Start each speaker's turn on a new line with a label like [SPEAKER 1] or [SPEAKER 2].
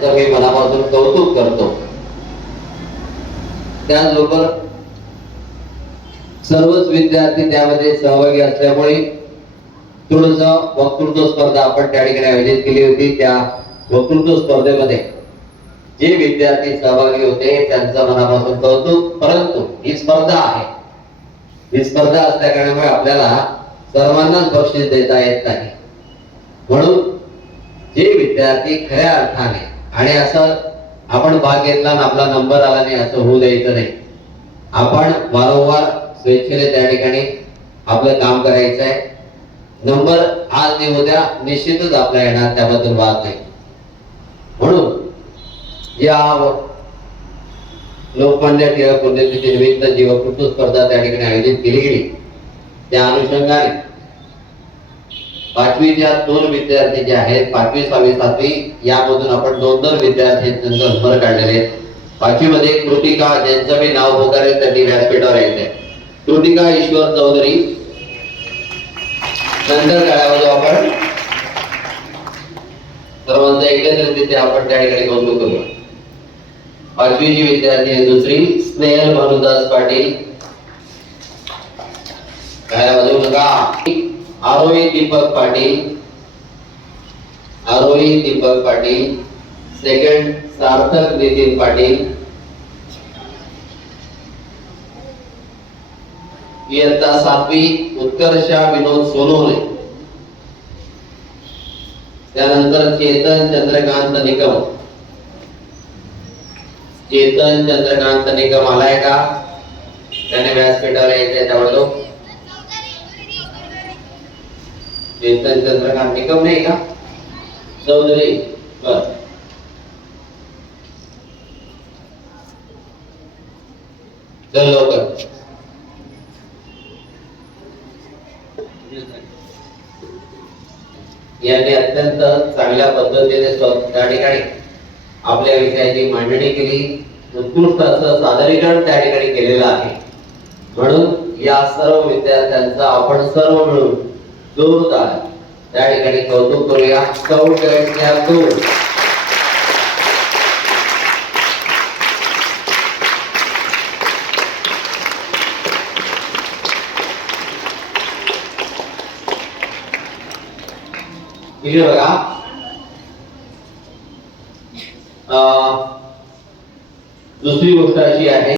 [SPEAKER 1] त्याचं मी मनापासून कौतुक करतो. त्याचबरोबर सर्वच विद्यार्थी त्यामध्ये सहभागी असल्यामुळे थोडस वक्तृत्व स्पर्धा आपण त्या ठिकाणी आयोजित केली होती त्या वक्तृत्व स्पर्धेमध्ये. जे विद्यार्थी सहभागी होते त्यांचं मनापासून कौतुक परंतु ही स्पर्धा आहे. ही स्पर्धा असल्या कारणामुळे आपल्याला सर्वांनाच बक्षीस देता येत नाही. म्हणून जे विद्यार्थी खऱ्या अर्थाने आणि असं आपण भाग घेतला आणि आपला नंबर आला नाही असं होऊ द्यायचं नाही. आपण वारंवार स्वेच्छेने त्या ठिकाणी आपलं काम करायचं आहे नंबर आज नाही उद्या निश्चितच आपला येणार त्याबद्दल वाद नाही. म्हणून या लोकमान्य टिळक पुण्यतिथी निमित्त जीवकृत स्पर्धा त्या ठिकाणी आयोजित केली गेली. त्या अनुषंगाने पाचवीच्या दोन विद्यार्थी जे आहेत पाचवी सहावी सातवी यामधून आपण दोन दोन विद्यार्थ्यांचे नंबर काढलेले आहेत. पाचवी मध्ये कृतिका ज्यांचं मी नाव पुकारेल त्यांनी व्यासपीठावर यायचंय कृतिका ईश्वर चौधरी. नंतर काळामध्ये आपण सर्वांचा एकत्रित तिथे आपण त्या ठिकाणी कौतुक करूया. पाचवीची विद्यार्थी आहे दुसरी स्नेहल भानुदास पाटील. काय वाजवू नका आरोही दीपक पाटील. आरोही दीपक पाटील. सेकंड सार्थक नितीन पाटील. इयत्ता सातवी उत्कर्षा विनोद सोनवणे त्यानंतर चेतन चंद्रकांत निकम. चेतन चंद्रकांत निकम आलाय का? त्याने व्यासपीठावर यायचंय त्यावर तो चेतन चंद्रकांत निकम नाही का? चौधरी बर चल लवकर. यांनी अत्यंत चांगल्या पद्धतीने त्या ठिकाणी आपल्या विषयाची मांडणी केली. उत्कृष्ट असं सादरीकरण त्या ठिकाणी केलेलं आहे. म्हणून या सर्व विद्यार्थ्यांचा आपण सर्व मिळून जोरदार त्या ठिकाणी कौतुक करूया. स्काउट दोन बघा. दुसरी गोष्ट अशी आहे.